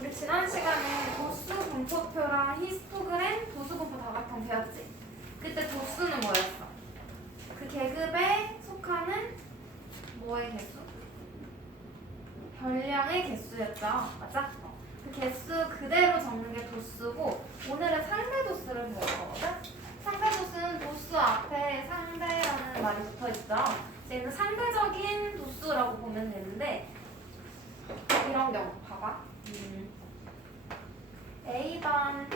우리 지난 시간에 도수 분포표랑 히스토그램, 도수 분포 다각형 배웠지? 그때 도수는 뭐였어? 그 계급에 속하는 뭐의 개수? 별량의 개수였죠. 맞아? 그 개수 그대로 적는 게 도수고 오늘은 상대 도수를 배울 거거든? 상대 도수는 도수 앞에 상대라는 말이 붙어 있죠. 얘는 상대적인 도수라고 보면 되는데 이런 경우 봐봐. A반에는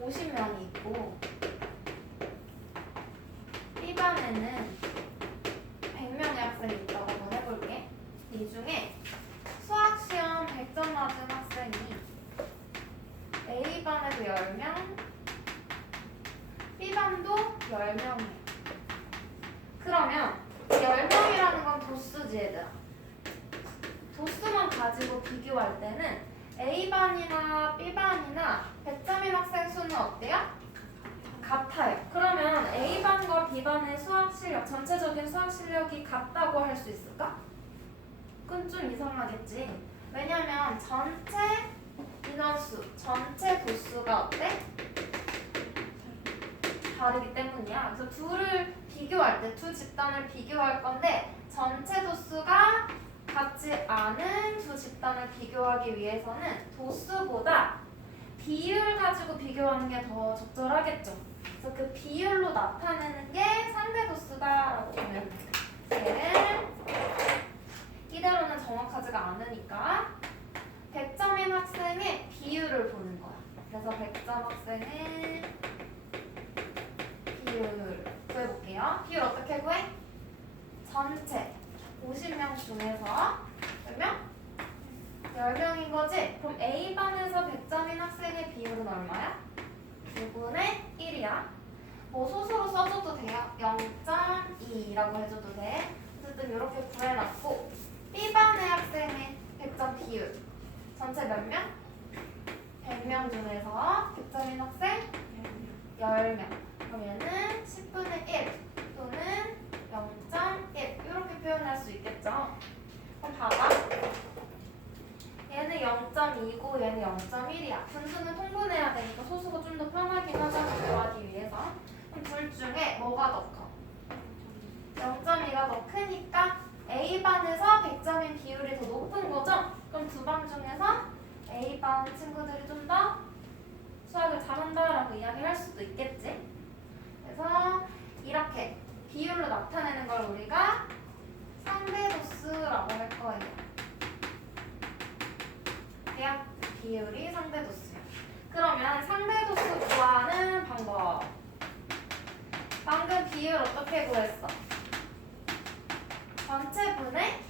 50명이 있고 B반에는 100명의 학생이 있다고 한번 해볼게. 이 중에 수학시험 100점 맞은 학생이 A반에도 10명, B반도 10명이야. 그러면 10명이라는 건 도수지 얘들아. 도수만 가지고 비교할 때는 A반이나 B반이나 100점인 학생 수는 어때요? 같아요. 그러면 A반과 B반의 수학 실력, 전체적인 수학 실력이 같다고 할 수 있을까? 그건 좀 이상하겠지. 왜냐면 전체 인원수, 전체 도수가 어때? 다르기 때문이야. 그래서 둘을 비교할 때, 두 집단을 비교할 건데 전체 도수가 같지 않은 두 집단을 비교하기 위해서는 도수보다 비율 가지고 비교하는 게 더 적절하겠죠. 그래서 그 비율로 나타내는 게 상대 도수다라고 보면 얘를 이대로는 정확하지가 않으니까 100점인 학생의 비율을 보는 거야. 그래서 100점 학생의 비율 구해볼게요. 비율 어떻게 구해? 전체 50명 중에서 몇 명? 10명인 거지? 그럼 A반에서 100점인 학생의 비율은 얼마야? 6분의 1이야. 뭐 소수로 써줘도 돼요. 0.2라고 해줘도 돼. 어쨌든 이렇게 구해놨고 B반의 학생의 100점 비율 전체 몇 명? 100명 중에서 100점인 학생 10명. 그럼 얘는 10분의 1 또는 0.1 이렇게 표현할 수 있겠죠. 그럼 봐봐. 얘는 0.2고 얘는 0.1이야. 분수는 통분해야 되니까 소수가 좀 더 편하긴 하잖아. 구하기 위해서. 그럼 둘 중에 뭐가 더 커? 0.2가 더 크니까 A반에서 100점인 비율이 더 높은 거죠? 그럼 두 반 중에서 A반 친구들이 좀 더 수학을 잘한다라고 이야기를 할 수도 있겠지. 그래서 이렇게 비율로 나타내는 걸 우리가 상대도수라고 할 거예요. 대학 비율이 상대도수야. 그러면 상대도수 구하는 방법. 방금 비율 어떻게 구했어? 전체 분의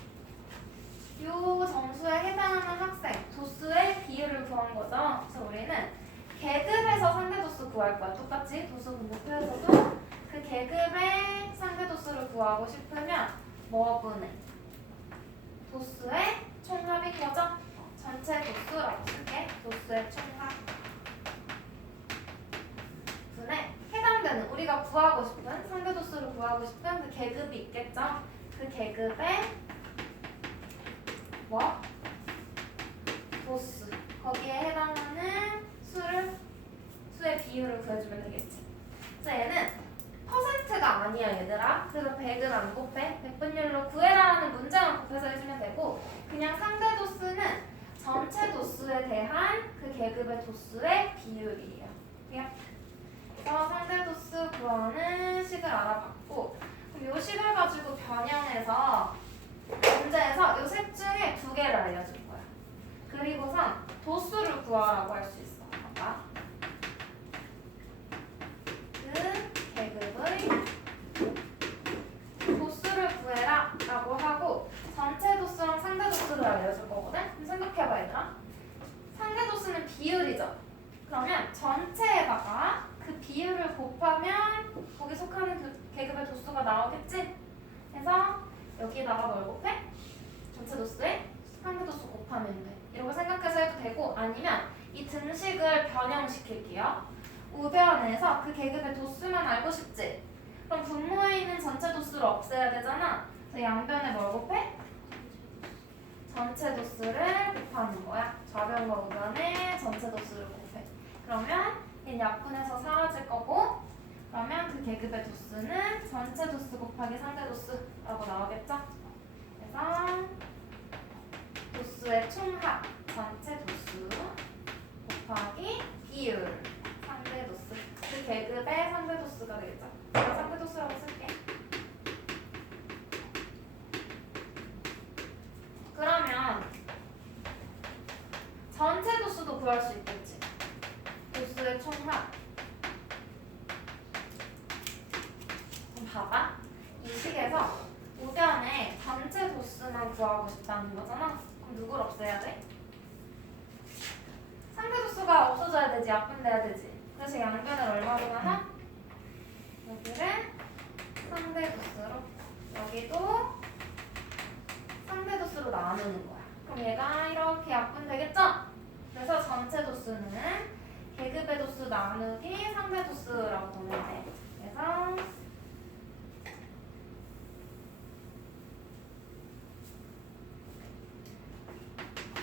요 점수에 해당하는 학생 도수의 비율을 구한 거죠. 그래서 우리는 계급에서 상대도수 구할 거야. 똑같이 도수 분포표에서도 그 계급의 상대도수를 구하고 싶으면 뭐 분의 도수의 총합인 거죠. 전체 도수라고 쓸게. 도수의 총합 분의 해당되는 우리가 구하고 싶은 상대도수를 구하고 싶은 그 계급이 있겠죠. 그 계급의 뭐? 도수 거기에 해당하는 수의 비율을 구해주면 되겠지. 그래서 얘는 퍼센트가 아니야 얘들아. 그래서 100은 안 곱해. 백분율로 구해라라는 문제만 곱해서 해주면 되고 그냥 상대도수는 전체 도수에 대한 그 계급의 도수의 비율이에요. 그래서 상대도수 구하는 식을 알아봤고 그럼 이 식을 가지고 변형해서 문제에서 이 셋 중에 두 개를 알려줄 거야. 그리고선 도수를 구하라고 할 수 있어. 봐봐. 그 계급의 도수를 구해라 라고 하고 전체 도수랑 상대 도수를 알려줄 거거든? 그럼 생각해봐 얘들아. 상대 도수는 비율이죠. 그러면 전체에다가 그 비율을 곱하면 거기 속하는 그 계급의 도수가 나오겠지? 그래서 여기다가 뭘 곱해? 전체 도수에 상대 도수 곱하면 돼. 이런 거 생각해서 해도 되고 아니면 이 등식을 변형시킬게요. 우변에서 그 계급의 도수만 알고 싶지? 그럼 분모에 있는 전체 도수를 없애야 되잖아. 그래서 양변에 뭘 곱해? 전체 도수를 곱하는 거야. 좌변과 우변의 전체 도수를 곱해. 그러면 얘는 약분해서 사라질 거고, 그러면 그 계급의 도수는 전체 도수 곱하기 상대 도수라고 나오겠죠? 그래서 도수의 총합, 전체 도수 곱하기 비율, 상대 도수. 그 계급의 상대 도수가 되겠죠? 제가 상대 도수라고 쓸게. 그러면 전체 도수도 구할 수 있겠지. 도수의 총합. 그럼 봐봐. 이 식에서 우변에 전체 도수만 구하고 싶다는 거잖아. 그럼 누굴 없애야 돼? 상대 도수가 없어져야 되지. 약분돼야 되지. 그래서 양변을 얼마로 나눠? 여기를 상대 도수로, 여기도 상대 도수로 나누는 거야. 그럼 얘가 이렇게 약분되겠죠? 그래서 전체 도수는 계급의 도수 나누기 상대 도수라고 보면 돼. 그래서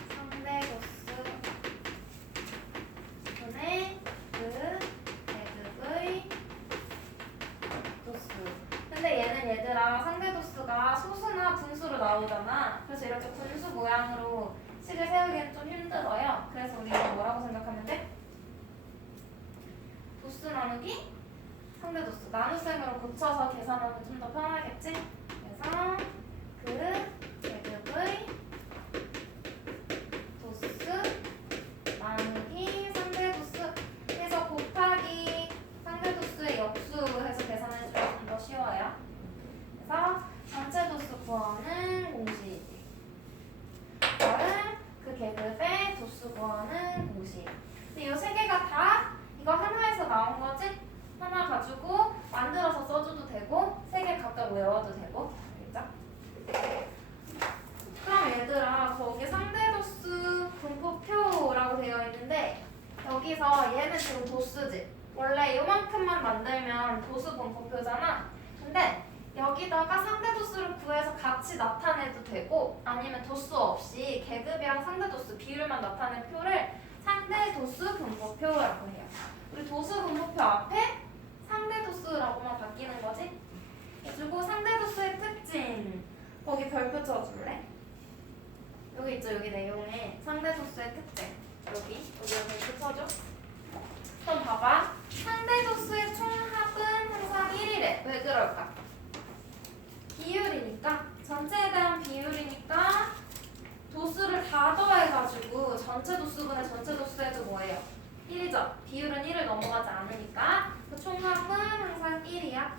상대 도수분의 그 계급의 도수. 근데 얘는 얘들아 상대 도수가 소수나 분수로 나오잖아. 그래서 이렇게 분수 모양으로 식을 세우기는 좀 힘들어요. 그래서 우리 이거 뭐라고 생각하면 돼? 도수 나누기 상대 도수. 나눗셈으로 고쳐서 계산하면 좀 더 편하겠지? 그래서 그 계급의 도수 나누기 상대 도수 해서 곱하기 상대 도수의 역수해서 계산해주면 좀 더 쉬워요. 그래서 전체 도수 구하는 공식이지. 다음 그 계급의 도수 구하는 공식. 근데 이 세 개가 다 이거 하나에서 나온 거지? 하나 가지고 만들어서 써줘도 되고 세 개 각각 외워도 되고. 알겠죠? 그럼 얘들아 거기 상대도수 분포표라고 되어 있는데 여기서 얘는 지금 도수지. 원래 이만큼만 만들면 도수 분포표잖아. 근데 여기다가 상대도수를 구해서 같이 나타내도 되고 아니면 도수 없이 계급이랑 상대도수 비율만 나타낸 표를 상대도수 분포표라고 해요. 우리 도수 분포표 앞에 상대도수라고만 바뀌는 거지. 그리고 상대도수의 특징 거기 별표 쳐줄래? 여기 있죠. 여기 내용에 상대도수의 특징 여기 별표 쳐줘. 그럼 봐봐. 상대도수의 총합은 항상 1이래. 왜 그럴까? 비율이니까 전체에 대한 비율이니까 도수를 다 더해가지고 전체 도수분의 전체 도수에도 뭐예요? 1이죠. 비율은 1을 넘어가지 않으니까 그 총합은 항상 1이야.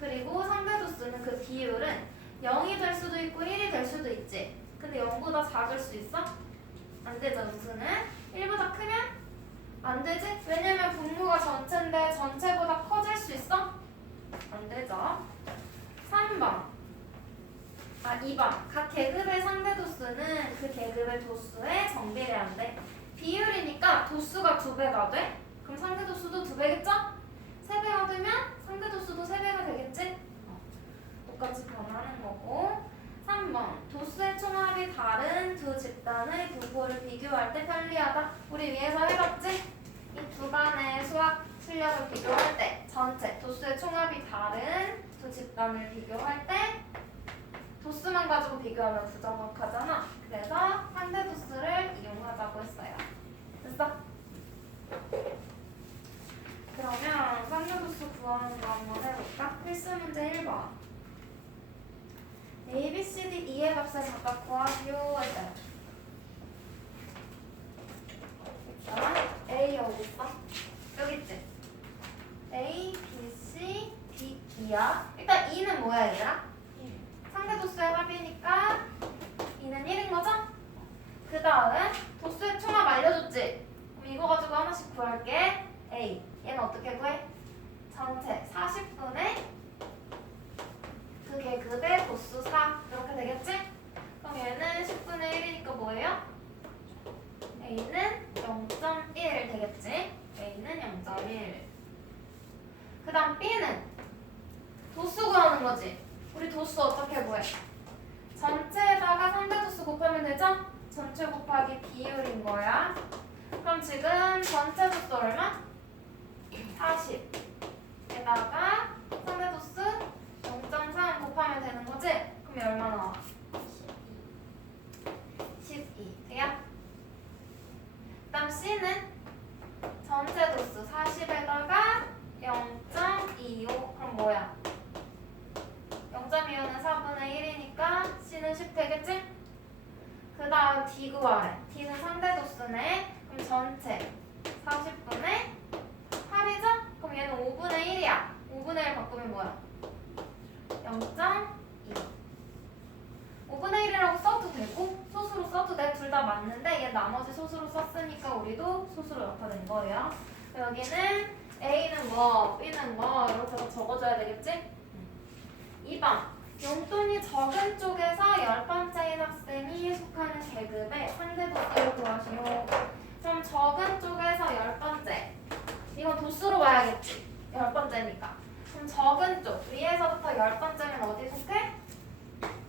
그리고 상대 도수는 그 비율은 0이 될 수도 있고 1이 될 수도 있지. 근데 0보다 작을 수 있어? 안 되죠. 도수는 1보다 크면 안 되지? 왜냐면 분모가 전체인데 전체보다 커질 수 있어? 안 되죠. 2번. 각 계급의 상대 도수는 그 계급의 도수에 정비례한대. 비율이니까 도수가 2배가 돼? 그럼 상대 도수도 2배겠죠? 3배가 되면 상대 도수도 3배가 되겠지? 똑같이 변하는 거고. 3번. 도수의 총합이 다른 두 집단의 분포를 비교할 때 편리하다. 우리 위에서 해봤지? 이 두 간의 수학 실력을 비교할 때 전체 도수의 총합이 다른 두 집단을 비교할 때 도수만 가지고 비교하면 부정확하잖아. 그래서 상대 도수를 이용하자고 했어요. 됐어? 그러면 상대 도수 구하는 거 한번 해볼까? 필수 문제 1번. A, B, C, D, E의 값을 각각 구하시오 했어요. A 어디 있어? 여기 있지? A, B, C, D, E야. 일단 E는 뭐야 얘들아? 상대 도수의 합이니까 2는 1인 거죠? 그 다음 도수의 총합 알려줬지? 그럼 이거 가지고 하나씩 구할게. A 얘는 어떻게 구해? 전체 40분의 그 계급의 도수 4 이렇게 되겠지? 그럼 얘는 10분의 1이니까 뭐예요? A는 0.1 되겠지? A는 0.1. 그 다음 B는 도수 구하는 거지? 우리 도수 어떻게 구해? 전체에다가 상대 도수 곱하면 되죠? 전체 곱하기 비율인 거야. 그럼 지금 전체 도수 얼마? 40에다가 상대 도수 0.3 곱하면 되는 거지? 그럼 얼마 나와? 12. 돼요? 그다음 C는 전체 도수 40에다가 0.25. 그럼 뭐야? 0.25는 4분의 1이니까 C는 10 되겠지? 그 다음 D 구하래. D는 상대 도수네. 그럼 전체 40분의 8이죠? 그럼 얘는 5분의 1이야. 5분의 1 바꾸면 뭐야? 0.2. 5분의 1이라고 써도 되고 소수로 써도 돼. 둘 다 맞는데 얘 나머지 소수로 썼으니까 우리도 소수로 나타낸 거예요. 여기는 A는 뭐, B는 뭐 이렇게 해서 적어줘야 되겠지? 2번. 용돈이 적은 쪽에서 10번째인 학생이 속하는 계급의 상대 도수를 구하시오. 그럼 적은 쪽에서 10번째. 이건 도수로 봐야겠지. 10번째니까. 그럼 적은 쪽 위에서부터 10번째면 어디 속해?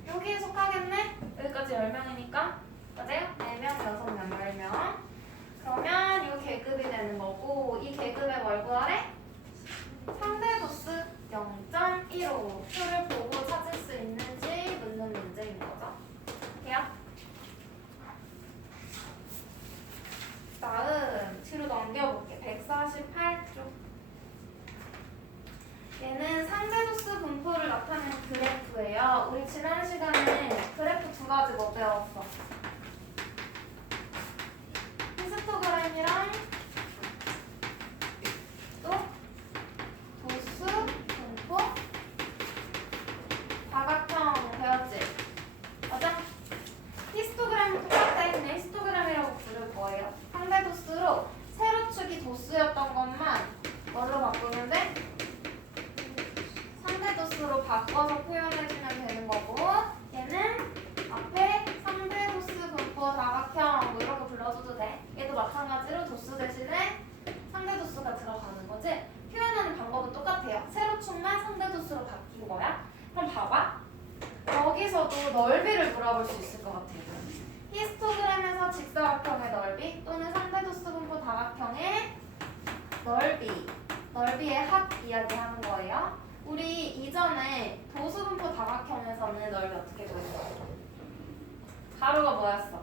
여기에 속하겠네? 여기까지 10명이니까. 맞아요? 4명, 6명, 10명. 그러면 이 계급이 되는 거고 이 계급에 뭘 구하래? 상대 도수 0.15 표를 보고 찾을 수 있는지 묻는 문제인 거죠. 돼요? 다음 뒤로 넘겨볼게. 148쪽. 얘는 상대도수 분포를 나타낸 그래프예요. 우리 지난 시간에 그래프 두 가지 뭐 배웠어? 히스토그램이랑 또 도수 분포 다각형 배웠지? 맞아? 히스토그램은 똑같아. 그냥 히스토그램이라고 부를 거예요. 상대도수로 세로축이 도수였던 것만 뭘로 바꾸면 돼? 상대도수로 바꿔서 표현해주면 되는 거고 얘는 앞에 상대도수 분포 다각형 뭐 이렇게 불러줘도 돼. 얘도 마찬가지로 도수 대신에 상대도수가 들어가는 거지. 표현하는 방법은 똑같아요. 세로축만 상대도수로 바뀐 거야. 그럼 봐봐. 여기서도 넓이를 물어볼 수 있을 것 같아요. 히스토그램에서 직사각형의 넓이 또는 상대도수 분포 다각형의 넓이의 합 이야기하는 거예요. 우리 이전에 도수분포 다각형에서는 넓이 어떻게 구했어? 가로가 뭐였어?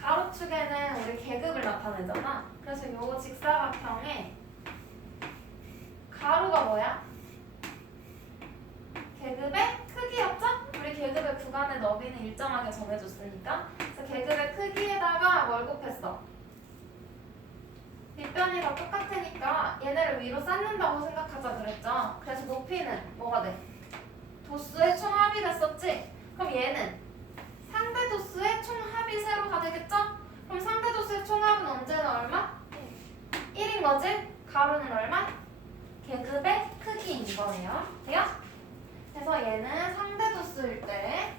가로축에는 우리 계급을 나타내잖아. 그래서 요거 직사각형에 가로가 뭐야? 계급의 크기였죠? 우리 계급의 구간의 너비는 일정하게 정해줬으니까. 그래서 계급의 크기에다가 뭘 곱했어? 빗변이 다 똑같으니까 얘네를 위로 쌓는다고 생각하자 그랬죠? 그래서 높이는 뭐가 돼? 도수의 총합이 됐었지? 그럼 얘는 상대 도수의 총합이 세로가 되겠죠? 그럼 상대 도수의 총합은 언제나 얼마? 1인 거지? 가로는 얼마? 계급의 크기인 거예요. 돼요? 그래서 얘는 상대 도수일 때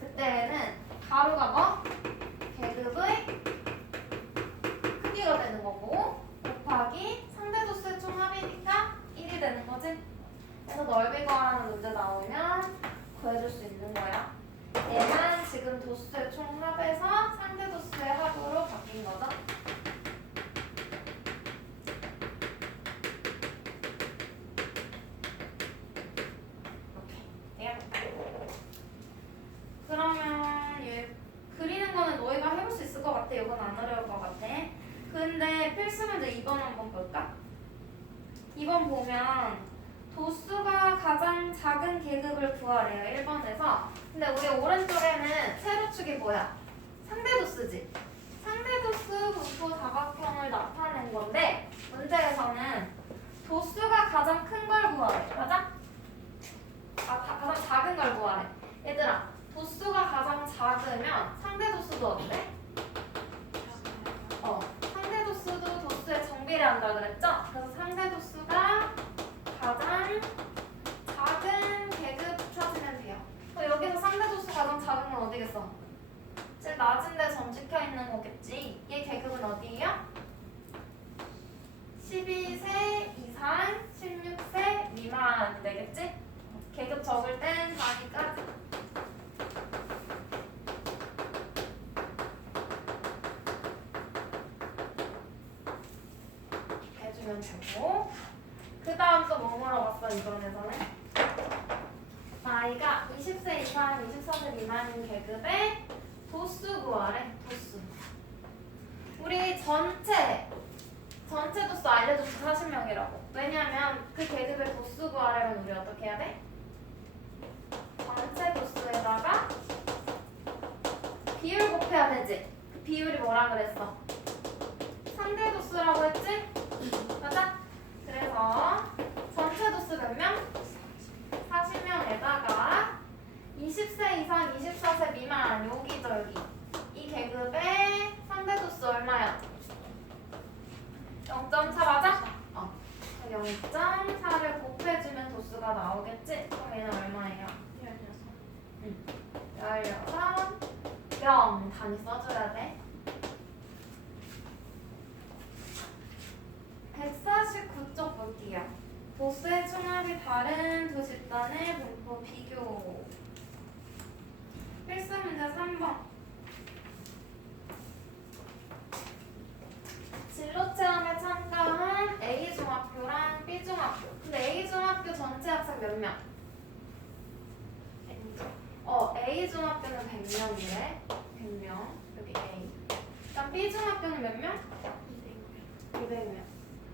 그때는 가로가 뭐? 계급의 크기가 되는 거고 곱하기 상대 도수의 총합이니까 1이 되는 거지. 그래서 넓이 구하라는 문제 나오면 구해줄 수 있는 거야. 얘만 지금 도수의 총합에서 상대 도수의 합으로 바뀐 거죠. 그러면 얘 그리는 거는 너희가 해볼 수 있을 것 같아. 이건 안 어려울 것 같아. 근데 필수 문제 2번 한번 볼까? 2번 보면 도수가 가장 작은 계급을 구하래요. 1번에서. 근데 우리 오른쪽에는 세로축이 뭐야? 상대도수지. 상대도수 분포 다각형을 나타낸 건데 문제에서는 도수가 가장 큰 걸 구하래. 맞아? 가장 작은 걸 구하래. 얘들아, 도수가 가장 작으면 상대도수도 어때? 상대도수도 도수에 정비례한다 그랬죠? 그래서 상대도수가 가장 작은 계급 찾으면 돼요. 여기서 상대도수 가장 작은 건 어디겠어? 제일 낮은데 점 찍혀 있는 거겠지. 얘 계급은 어디예요? 12세 이상 16세 미만 계급 적을 땐 4니까 해주면 되고, 그 다음 또 뭐 물어봤어 이번에서는? 나이가 20세 이상 24세 미만인 계급의 도수 구하래. 도수. 우리 전체 도수 알려줬어. 40명이라고. 왜냐면 그 계급의 도수 구하려면 우리 어떻게 해야 돼? 전체 도수에다가 비율 곱해야 되지. 그 비율이 뭐라 그랬어? 상대 도수라고 했지? 맞아? 그래서 전체 도수 몇 명? 40명에다가 20세 이상 24세 미만 여기죠 여기. 이 계급의 상대 도수 얼마야? 0.4 맞아? 0.4를 곱해주면 도수가 나오겠지? 그럼 얘는 얼마예요? 16. 0 단위 써줘야 돼. 149쪽 볼게요. 도수의 총합이 다른 두 집단의 분포 비교. 필수 문제 3번. 진로 체험에 참가한 A중학교랑 B중학교. 근데 A중학교 전체 학생 몇 명? A중학교는 100명이래. 100명. 여기 A. 그럼 B중학교는 몇 명? 200명.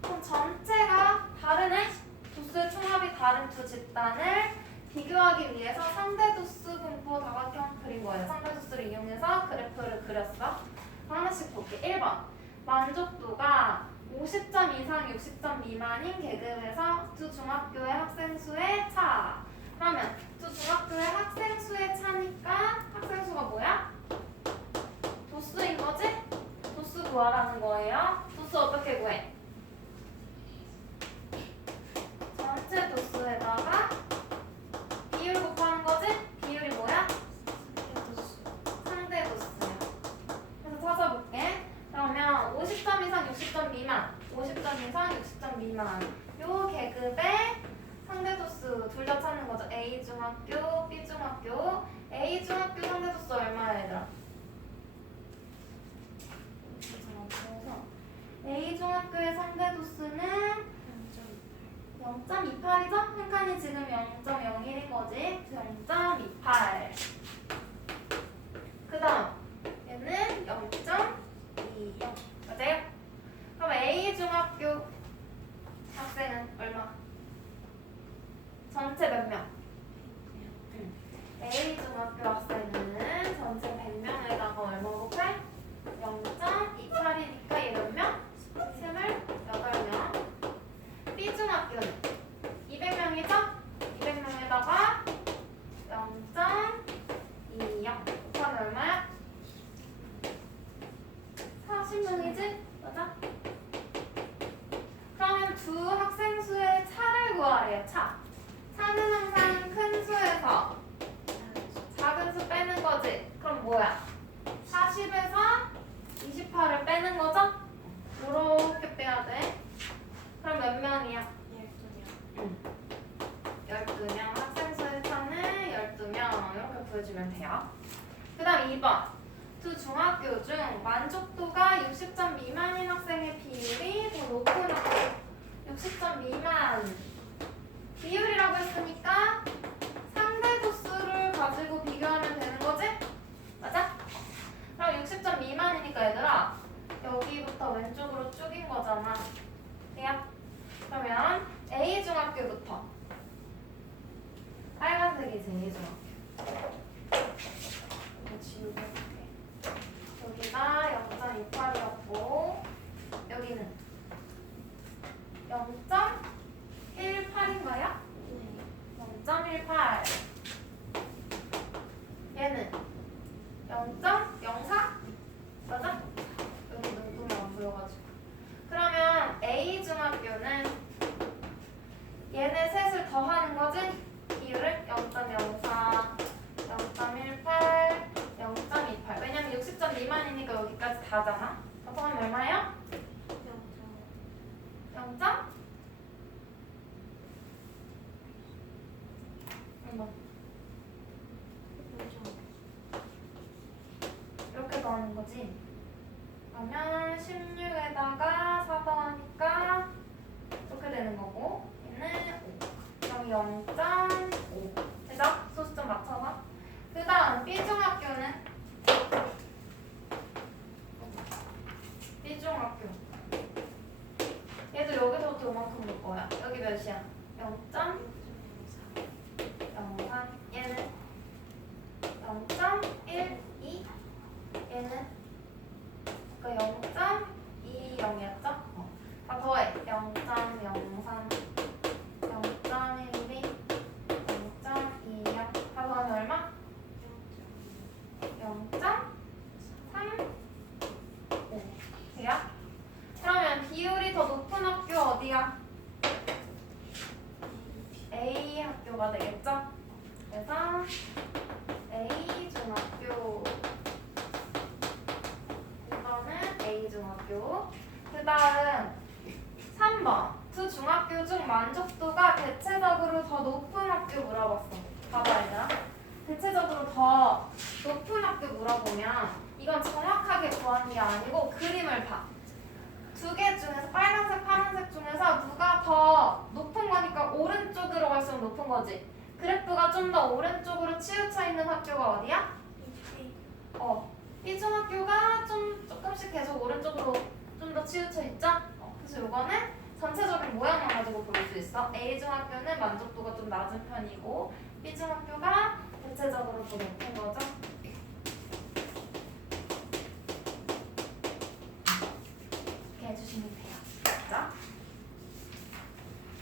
그럼 전체가 다르네? 도수의 총합이 다른 두 집단을 비교하기 위해서 상대 도수 분포 다각형 그린 거예요. 상대 도수를 이용해서 그래프를 그렸어. 하나씩 볼게. 1번. 만족도가 50점 이상 60점 미만인 계급에서 두 중학교의 학생 수의 차. 그러면 두 중학교의 학생 수의 차니까 학생 수가 뭐야? 도수인 거지? 도수 구하라는 거예요. 도수 어떻게 구해? 전체 도수에다가 비율 곱하는 거지? 비율이 뭐야? 상대 도수야. 그래서 찾아볼게. 그러면 50점 이상 60점 미만, 50점 이상 60점 미만 요 계급의 상대 도수 둘 다 찾는 거죠. A중학교, B중학교. A중학교 상대 도수 얼마야 얘들아? A중학교의 상대 도수는 0.28이죠? 한 칸이 지금 0.01인 거지. 0.28. 그 다음 얘는 0.20. 맞아요? 그럼 A중학교 학생은 얼마? 전체 몇 명? A중학교 학생은 전체 100명에다가 얼마 곱해? 0.28이니까 얘 몇 명? 28명. B중학교는 200명이죠? 200명에다가 0.20 곱하면 얼마야? 40명이지? 맞아? 그러면 두 학생 수의 차를 구하래요. 차. 차는 항상 큰 수에서 작은 수 빼는 거지. 그럼 뭐야? 40에서 28을 빼는 거죠? 이렇게 빼야 돼. 그럼 몇 명이야? 12명. 학생 수의 차는 12명. 이렇게 보여주면 돼요. 그 다음 2번. 두 중학교 중 만족도가 60점 미만인 학생의 비율이 더 높은 학교. 60점 미만. 비율이라고 했으니까 상대 도수를 가지고 비교하면 되는 거지? 맞아? 그럼 60점 미만이니까 얘들아 여기부터 왼쪽으로 쭉인 거잖아. 돼요? 그러면 A중학교부터 빨간색이지 A중학교. 이거 지우고 할게. 여기가 0.28이었고 여기는 0.18인가요? 0.18. 얘는 0.04? 맞아? 여기 눈금이 안 보여가지고. 그러면 A중학교는 얘네 셋을 더하는 거지? 비율을 0.04, 0.18, 0.28. 왜냐면 60점 미만이니까 여기까지 다잖아. 더하면 얼마예요? 0. 한번 이렇게 더하는 거지. 그러면 16에다가 4 더하니까 이렇게 되는 거고 얘는 5. 그럼 0.5. 되죠? 소수점 맞춰서. 그 다음 B중학교는 B중학교. 얘도 여기서부터 요만큼 볼 거야. 여기 몇이야? 0.03. 얘는 0.12. 얘는 그 0.20이었죠? 다 더해. 0.03, 0.12, 0.20. 다 더하면 얼마? 0.35. 돼요? 그러면 비율이 더 높은 학교 어디야? A 학교가 되겠죠? 그래서 A 중학교. 이거는 A 중학교. 그 다음 3번. 두 중학교 중 만족도가 대체적으로 더 높은 학교 물어봤어. 봐봐 얘들아. 대체적으로 더 높은 학교 물어보면 이건 정확하게 구하는 게 아니고 그림을 봐. 두 개 중에서 빨간색, 파란색 중에서 누가 더 높은 거니까 오른쪽으로 갈수록 높은 거지. 그래프가 좀 더 오른쪽으로 치우쳐 있는 학교가 어디야? B중학교가 조금씩 계속 오른쪽으로 좀 더 치우쳐 있죠? 그래서 요거는 전체적인 모양만 가지고 볼 수 있어. A중학교는 만족도가 좀 낮은 편이고 B중학교가 대체적으로 더 높은 거죠. 이렇게 해주시면 돼요. 자,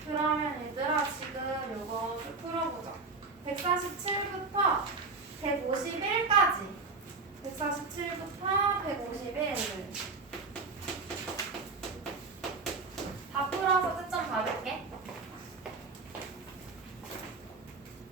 그러면 얘들아 지금 요거를 풀어보자. 147부터 151까지 147부터 151